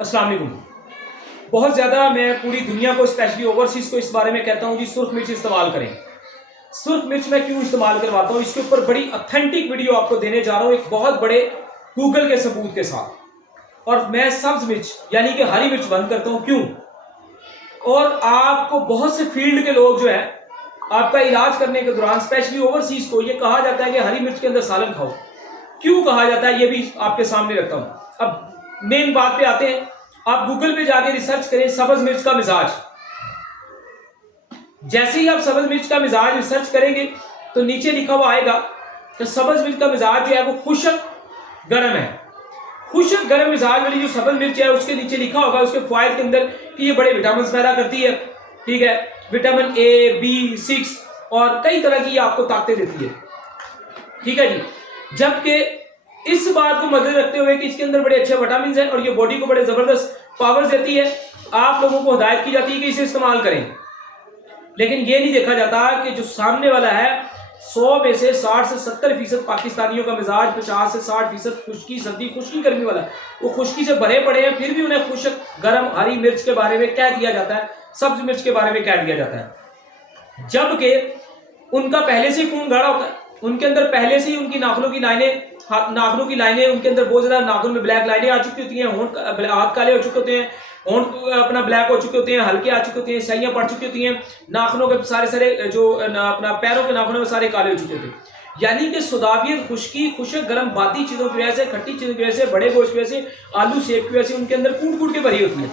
अस्सलाम वालेकुम। बहुत ज़्यादा मैं पूरी दुनिया को स्पेशली ओवरसीज़ को इस बारे में कहता हूँ जी, सुर्ख मिर्च इस्तेमाल करें। सुर्ख मिर्च मैं क्यों इस्तेमाल करवाता हूँ, इसके ऊपर बड़ी ऑथेंटिक वीडियो आपको देने जा रहा हूँ एक बहुत बड़े गूगल के सबूत के साथ। और मैं सब्ज मिर्च यानी कि हरी मिर्च बंद करता हूँ, क्यों? और आपको बहुत से फील्ड के लोग जो है आपका इलाज करने के दौरान स्पेशली ओवरसीज़ को ये कहा जाता है कि हरी मिर्च के अंदर सालन खाओ। क्यों कहा जाता है ये भी आपके सामने रखता हूँ। अब मेन बात पे आते हैं। आप गूगल पे जाके रिसर्च करें सब्ज मिर्च का मिजाज। जैसे ही आप सब्ज मिर्च का मिजाज रिसर्च करेंगे तो नीचे लिखा हुआ आएगा कि सब्ज मिर्च का मिजाज जो है वो खुशक गर्म है। खुशक गर्म मिजाज वाली जो सब्ज मिर्च है उसके नीचे लिखा होगा उसके फायदे के अंदर कि ये बड़े विटामिन पैदा करती है, ठीक है, विटामिन ए, B6 और कई तरह की आपको ताकतें देती है, ठीक है जी। जबकि इस बात को मद्देनजर रखते हुए कि इसके अंदर बड़े अच्छे विटामिन हैं और ये बॉडी को बड़े जबरदस्त पावर देती है, आप लोगों को हिदायत की जाती है कि इसे इस्तेमाल करें। लेकिन ये नहीं देखा जाता कि जो सामने वाला है 100 में से 60 से 70% पाकिस्तानियों का मिजाज 50 से 60% खुश्की सर्दी खुश्की गर्मी वाला, वो खुश्की से भरे पड़े हैं, फिर भी उन्हें खुशक गर्म हरी मिर्च के बारे में कह दिया जाता है, सब्ज मिर्च के बारे में कह दिया जाता है। जबकि उनका पहले से ही खून गाढ़ा होता है, उनके अंदर पहले से ही उनकी नाखूनों की लाइनें उनके अंदर बहुत ज्यादा नाखून में ब्लैक लाइनें आ चुकी होती हैं, होंठ हाथ काले हो चुके होते हैं, होंठ अपना ब्लैक हो चुके होते हैं, हल्के आ चुके होते हैं, स्याहियां पड़ चुकी होती हैं, नाखूनों के सारे जो अपना पैरों के नाखूनों में सारे काले हो चुके होते हैं। यानी कि सुदाबियत खुश्की खुशक गर्म बाती चीजों की वजह से, खट्टी चीजों की वजह से, बड़े गोश्त की वजह से, आलू सेब की वजह से उनके अंदर कूट कूट के भरी होती है।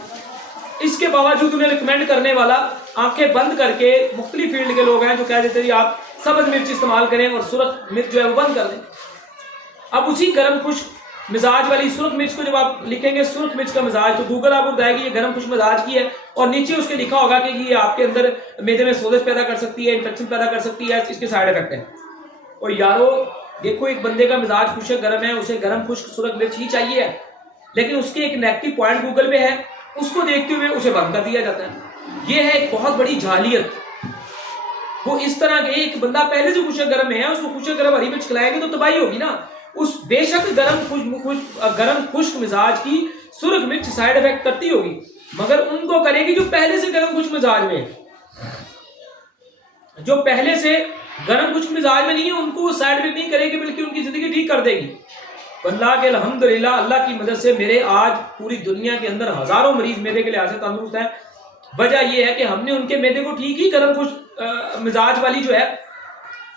इसके बावजूद उन्हें रिकमेंड करने वाला आंखें बंद करके मुख्तलिफ फील्ड के लोग हैं जो कह देते हैं आप सब्ज मिर्च इस्तेमाल करें और सुर्ख मिर्च जो है वो बंद कर दें। अब उसी गर्म खुश्क मिजाज वाली सुर्ख मिर्च को जब आप लिखेंगे सुर्ख मिर्च का मिजाज, तो गूगल आपको बताएगी ये गर्म खुश्क मिजाज की है और नीचे उसके लिखा होगा कि ये आपके अंदर मैदे में सोजश पैदा कर सकती है, इन्फेक्शन पैदा कर सकती है, इसके साइड इफेक्ट है। और यारो देखो, एक बंदे का मिजाज खुश्क गर्म है, उसे गर्म खुश्क सुर्ख मिर्च ही चाहिए है, लेकिन उसके एक नेगेटिव पॉइंट गूगल में है, उसको देखते हुए उसे बंद कर दिया जाता है। यह है एक बहुत बड़ी जालियत। वो इस तरह के एक बंदा पहले से खुशक गर्म है, उसको खुशक गर्म हरी मिर्च खिलाएंगे तो तबाही होगी ना। उस बेशक गर्म खुश्क मिजाज की सुर्ख मिर्च साइड इफेक्ट करती होगी, मगर उनको करेगी जो पहले से गर्म खुश्क मिजाज में है। जो पहले से गर्म खुश्क मिजाज में नहीं है उनको वो साइड इफेक्ट नहीं करेगी, बल्कि उनकी जिंदगी ठीक कर देगी। अल्लाह के अल्हम्दुलिल्लाह, अल्लाह की मदद से मेरे आज पूरी दुनिया के अंदर हजारों मरीज मेदे के लिहाज से तंदुरुस्त हैं। वजह यह है कि हमने उनके मेदे को ठीक ही गर्म खुश्क मिजाज वाली जो है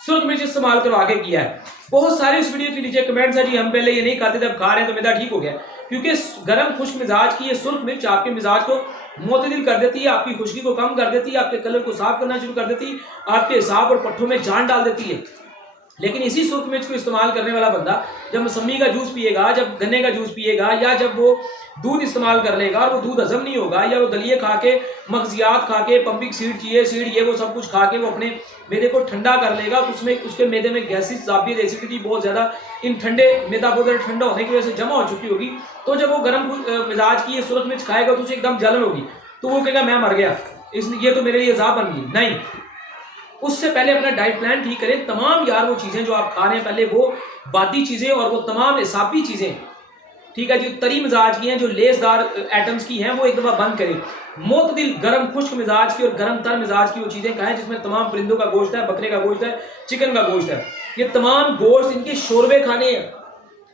सुर्ख मिर्च इस्तेमाल करवा के किया है। बहुत सारे इस वीडियो के नीचे कमेंट्स है जी हम पहले ये नहीं खाते थे, अब खा रहे हैं तो मेदा ठीक हो गया। क्योंकि गर्म खुश्क मिजाज की ये सुर्ख मिर्च आपके मिजाज को मोतदिल कर देती है, आपकी खुश्की को कम कर देती है, आपके कलर को साफ करना शुरू कर देती है, आपके हिसाब और पट्ठों में जान डाल देती है। लेकिन इसी सुर्ख मिर्च को इस्तेमाल करने वाला बंदा जब मौसमी का जूस पिएगा, जब गन्ने का जूस पिएगा, या जब वो दूध इस्तेमाल कर लेगा और वो दूध हजम नहीं होगा, या वो दलिए खा के, मगजियात खा के, पंपिंग सीड ये वो सब कुछ खा के वो अपने मैदे को ठंडा कर लेगा, तो उसमें उसके मैदे में गैसेस, जाबियत, एसिडिटी बहुत ज्यादा इन ठंडे मैदा बहुत ज्यादा ठंडा होने की वजह से जमा हो चुकी होगी। तो जब वो गर्म मिजाज की ये सुर्ख मिर्च खाएगा तो उसे एकदम जलन होगी, तो वो कहेगा मैं मर गया, ये तो मेरे लिए अजाब बन गई। नहीं, उससे पहले अपना डाइट प्लान ठीक करें। तमाम यार वो चीजें जो आप खा रहे हैं पहले वो बादी चीजें और वो तमाम हिसाबी चीजें, ठीक है, जो तरी मिजाज की हैं, जो लेसदार एटम्स की हैं, वो एक दफा बंद करें। मोतदिल गर्म खुश्क मिजाज की और गर्म तर मिजाज की वो चीजें खाएं जिसमें तमाम परिंदों का गोश्त है, बकरे का गोश्त है, चिकन का गोश्त है। ये तमाम गोश्त इनके शोरबे खाने हैं,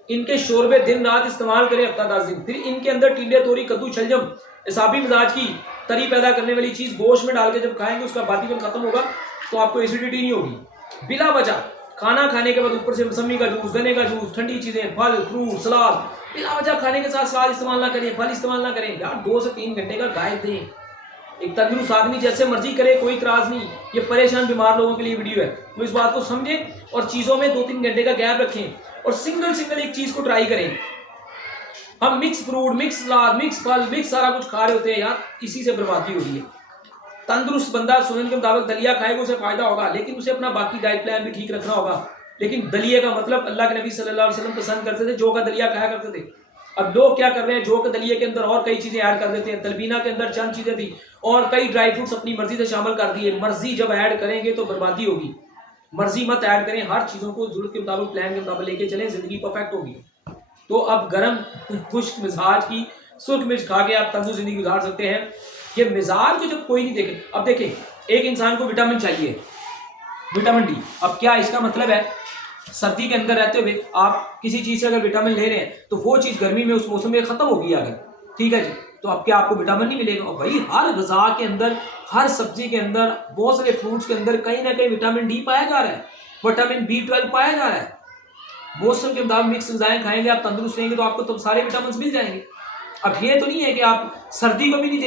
इनके शोरबे दिन रात इस्तेमाल करें हफ्ता 10 दिन। फिर इनके अंदर टिंडे, तोरी, कद्दू, शलजम, हिसाबी मिजाज की तरी पैदा करने वाली चीज गोश्त में डाल के जब खाएंगे उसका बातीपन खत्म होगा, तो आपको एसिडिटी नहीं होगी। बिला वजह खाना खाने के बाद ऊपर से मौसमी का जूस, गन्ने का जूस, ठंडी चीजें, फल फ्रूट, सलाद, बिला वजह खाने के साथ सलाद इस्तेमाल ना करें, फल इस्तेमाल ना करें। यार 2 से 3 घंटे का गायब दें। एक तंदुरुस्त आदमी जैसे मर्जी करे, कोई इतराज नहीं। ये परेशान बीमार लोगों के लिए वीडियो है, तो इस बात को समझें और चीजों में 2-3 घंटे का गैप रखें और सिंगल एक चीज को ट्राई करें। हम मिक्स फ्रूट, मिक्स सलाद, मिक्स फल, मिक्स सारा कुछ खा रहे होते हैं यार, इसी से बर्बादी हो रही है। तंदुरुस्त बंदा सुनन के मुताबिक दलिया खाएगा, उसे फायदा होगा, लेकिन उसे अपना बाकी डाइट प्लान भी ठीक रखना होगा। लेकिन दलिए का मतलब अल्लाह के नबी सल्लल्लाहु अलैहि वसल्लम पसंद करते थे, जौ का दलिया खाया करते थे। अब लोग क्या कर रहे हैं, जौ के दलिए के अंदर और कई चीजें ऐड कर देते हैं। तलबीना के अंदर चंद चीजें थी और कई ड्राई फ्रूट्स अपनी मर्जी से शामिल कर दिए। मर्जी जब ऐड करेंगे तो बर्बादी होगी, मर्जी मत ऐड करें। हर चीजों को जरूरत के मुताबिक, प्लान के मुताबिक लेके चलें, जिंदगी परफेक्ट होगी। तो अब गर्म खुश्क मिजाज की सुर्ख मिर्च खा के आप तंदुरुस्त जिंदगी गुजार सकते हैं। ये मिजाज को जब कोई नहीं देखे, अब देखें एक इंसान को विटामिन चाहिए, विटामिन डी, अब क्या इसका मतलब है सर्दी के अंदर रहते हुए आप किसी चीज से अगर विटामिन ले रहे हैं तो वो चीज गर्मी में उस मौसम में खत्म होगी अगर, ठीक है जी, तो अब क्या आपको विटामिन नहीं मिलेगा? और भाई हर ग़िज़ा के अंदर, हर सब्जी के अंदर, बहुत सारे फ्रूट्स के अंदर कहीं ना कहीं विटामिन डी पाया जा रहा है, विटामिन B12 पाया जा रहा है। मौसम के मुताबिक मिक्स ग़िज़ाएं खाएंगे, आप तंदुरुस्त रहेंगे तो आपको तो सारे विटामिन मिल जाएंगे। अब ये तो नहीं है कि आप सर्दी को भी नहीं